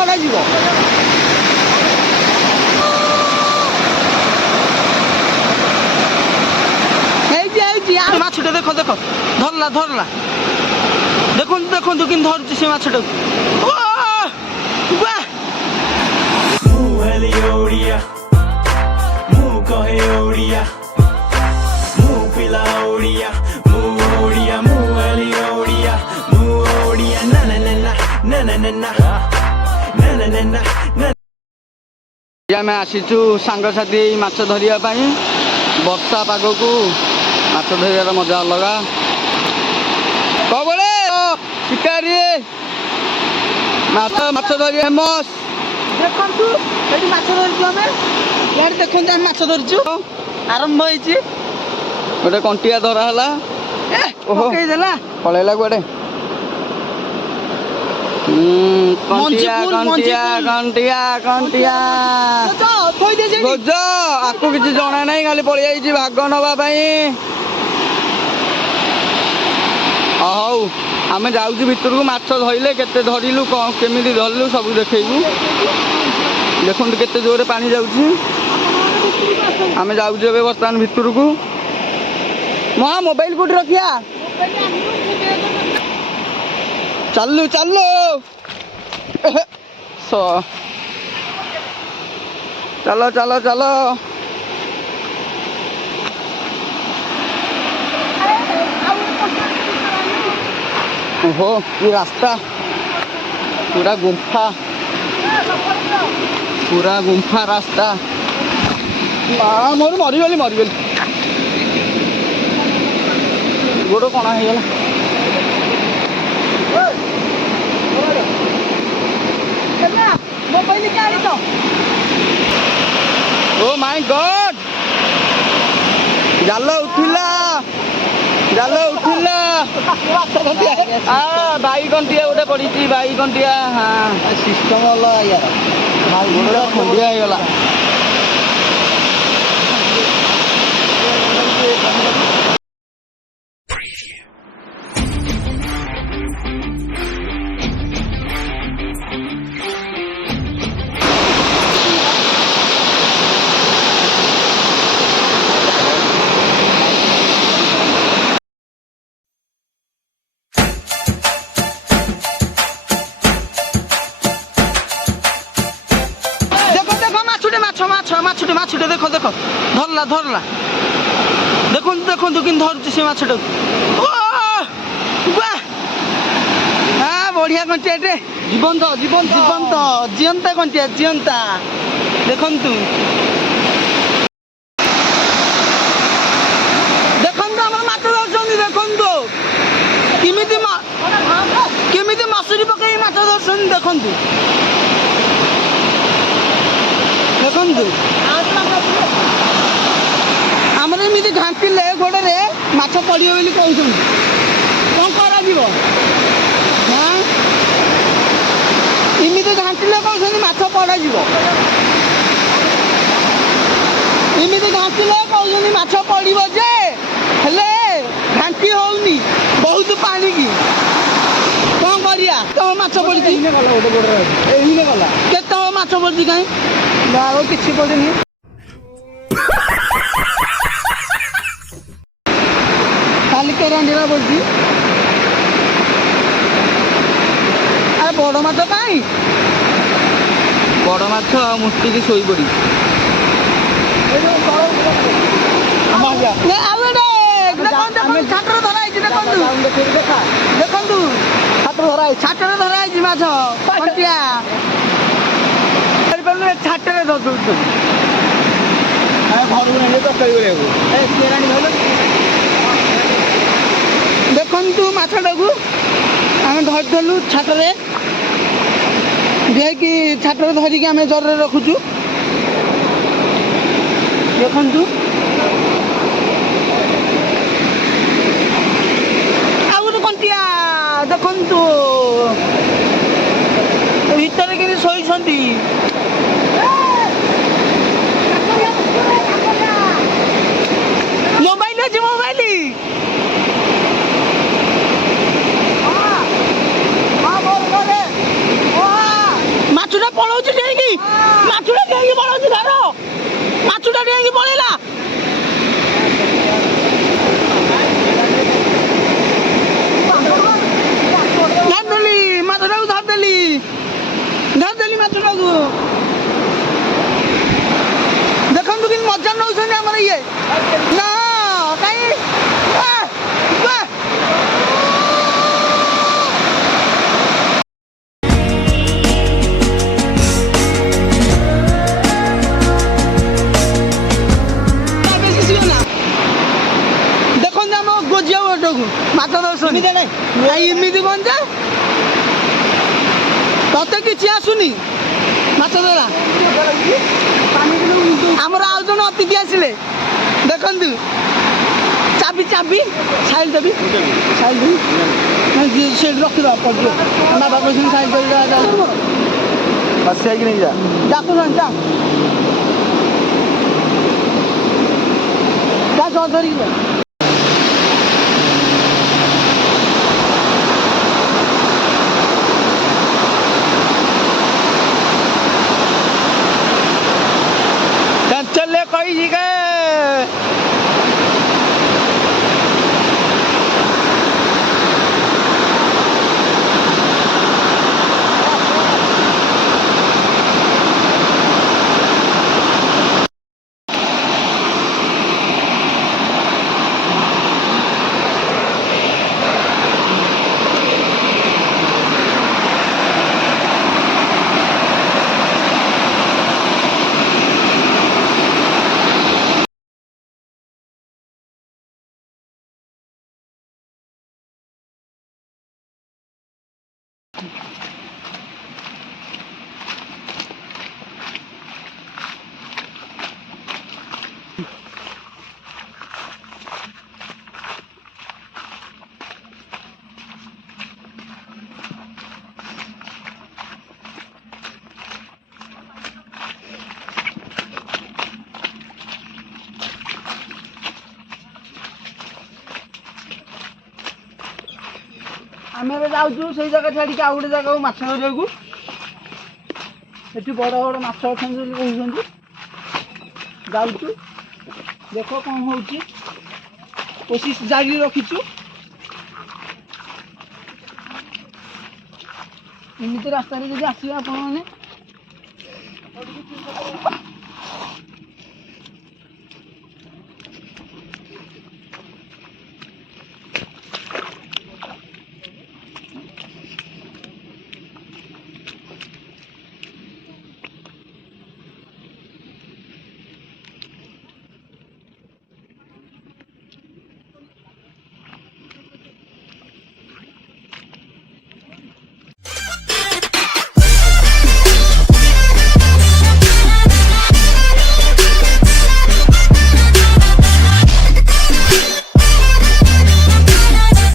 ପଡାଯିବ। ହେଇଛି ହେଇଛି ମାଛଟା ଦେଖ ଦେଖ ଧରଲା ଧରଲା ଦେଖନ୍ତୁ ଦେଖନ୍ତୁ କିନ୍ତୁ ଧରୁଛି ସେ ମାଛଟାକୁ। ଆମେ ଆସିଛୁ ସାଙ୍ଗସାଥି ମାଛ ଧରିବା ପାଇଁ। ବର୍ଷା ପାଗକୁ ମାଛ ଧରିବାର ମଜା ଅଲଗା। କବଳେ ଶିକାରୀ ମାଛ ମାଛ ଧରି ଫେମସ୍। ଦେଖନ୍ତୁ ଏଠି ମାଛ ଧରିଛୁ ଆମେ। ଇଆଡ଼େ ଦେଖନ୍ତୁ ଆମେ ମାଛ ଧରିଛୁ। ଆରମ୍ଭ ହେଇଛି। ଗୋଟେ କଣ୍ଟିଆ ଧରା ହେଲା। ପକେଇଦେଲା ପଳେଇଲା କୁଆଡେ। କଣ୍ଟିଆ କଣ୍ଟିଆ କଣ୍ଟିଆ କଣ୍ଟିଆ ଗୋଜ ଆକୁ କିଛି ଜଣା ନାହିଁ ଖାଲି ପଳେଇ ଯାଇଛି ଭାଗ ନବା ପାଇଁ। ହଉ ଆମେ ଯାଉଛୁ ଭିତରକୁ ମାଛ ଧରିଲେ କେତେ ଧରିଲୁ କ'ଣ କେମିତି ଧରିଲୁ ସବୁ ଦେଖେଇବୁ। ଦେଖନ୍ତୁ କେତେ ଜୋରରେ ପାଣି ଯାଉଛି। ଆମେ ଯାଉଛୁ ଏବେ ବର୍ତ୍ତମାନ ଭିତରକୁ। ମା ମୋବାଇଲ କୋଉଠି ରଖିଆ ଚାଲୁ ଚାଲୁ ଚାଲ ଚାଲ ଚାଲ। ଓହୋ କି ରାସ୍ତା ପୁରା ଗୁମ୍ଫା ରାସ୍ତା। ମୋର ମରିଗଲି ଗୋଡ଼ କଣ ହେଇଗଲା। ଓ ମାଇ ଗଡ୍ ଜାଲ ଉଠିଲା ବାଇ କଣ୍ଟିଆ ଗୋଟେ ପଡ଼ିଛି ବାଇ କଣ୍ଟିଆ। ହଁ ସିଷ୍ଟମ ଅଲଗା ଗୋଡ଼ଟା ଖଣ୍ଡିଆ ହେଇଗଲା। ମାଛଟେ ଦେଖ ଦେଖ ଧରଲା ଧରଲା ଦେଖନ୍ତୁ ଦେଖନ୍ତୁ କିନ୍ତୁ ଧରୁଛି ସେ ମାଛଟାକୁ। ବଢିଆ କଣ୍ଟିଆଟେ ଜୀବନ୍ତ ଜୀବନ୍ତ ଜୀବନ୍ତ ଜିଅନ୍ତା କଣ୍ଟିଆ ଜିଅନ୍ତା। ଦେଖନ୍ତୁ ଦେଖନ୍ତୁ ଆମର ମାଛ ଧରୁଛନ୍ତି। ଦେଖନ୍ତୁ କେମିତି ମସୁରୀ ପକେଇ ମାଛ ଧରୁଛନ୍ତି। ଦେଖନ୍ତୁ ଦେଖନ୍ତୁ ଆମର ଏମିତି ଘାଣ୍ଟିଲେ ଗୋଡ଼ରେ ମାଛ ପଡ଼ିବ ବୋଲି କହୁଛନ୍ତି। କ'ଣ କରାଯିବ? ଏମିତି ଘାଣ୍ଟିଲେ କହୁଛନ୍ତି ମାଛ ପଡ଼ାଯିବ। ଏମିତି ଘାଣ୍ଟିଲେ କହୁଛନ୍ତି ମାଛ ପଡ଼ିବ ଯେ ହେଲେ ଘାଣ୍ଟି ହଉନି ବହୁତ ପାଣି କି। କ'ଣ କରିବା? କେତେ ମାଛ ପଡ଼ିଛି କେତେ ମାଛ ପଡ଼ିଛି କାହିଁ ଆଉ କିଛି ପଡ଼ିନି। ଖାଲି କେରାଣ୍ଡିରା ପଡ଼ିଛି। ଆରେ ବଡ଼ ମାଛ କାହିଁ ବଡ଼ ମାଛ ମୁଷ୍ଟିକି ଶୋଇପଡ଼ି। ଛାଟରେ ଧରା ହେଇଛି ଦେଖନ୍ତୁ ଦେଖନ୍ତୁ ଛାଟରେ ଧରା ହେଇଛି ମାଛ କଣ୍ଟିଆ। ଛାଟରେ ଧରୁଛନ୍ତି ଦେଖନ୍ତୁ ମାଛଟାକୁ ଆମେ ଧରିଦେଲୁ ଛାଟରେ ଯାଇକି ଛାଟରେ ଧରିକି ଆମେ ଜରରେ ରଖୁଛୁ। ଦେଖନ୍ତୁ ଆଉ ଗୋଟେ କଣ୍ଟିଆ ଦେଖନ୍ତୁ ଭିତରେ କେମିତି ଶୋଇଛନ୍ତି। ମୋବାଇଲ ଅଛି ମୋବାଇଲ ମାଛ ଆସିବନି ଏମିତି କଣ ଯେ ତତେ କିଛି ଆସୁନି ମାଛ ଧରା ଆମର ଆଉ ଜଣେ ଅତିଥି ଆସିଲେ ଦେଖନ୍ତୁ ଚାବି ଚାବି ସାଇଲ ଚାବି ସେଇଠି ରଖିଦେବା ପଡ଼ିବ ବାବା କହିଛନ୍ତି ସାଇଲ ଚାବି ବାସି ହେଇକି ନେଇକି ଯା ଡାକୁଛନ୍ତି ଯା ଧରିକି ଯା चले कोई जी के ଆମେ ଏବେ ଯାଉଛୁ ସେଇ ଜାଗା ଛାଡ଼ିକି ଆଉ ଗୋଟେ ଜାଗାକୁ ମାଛ ଧରିବାକୁ ସେଠି ବଡ଼ ବଡ଼ ମାଛ ଅଛନ୍ତି ବୋଲି କହୁଛନ୍ତି ଯାଉଛୁ ଦେଖ କ'ଣ ହେଉଛି କୋଶିଶ ଜାରି ରଖିଛୁ ଏମିତି ରାସ୍ତାରେ ଯଦି ଆସିବେ ଆପଣମାନେ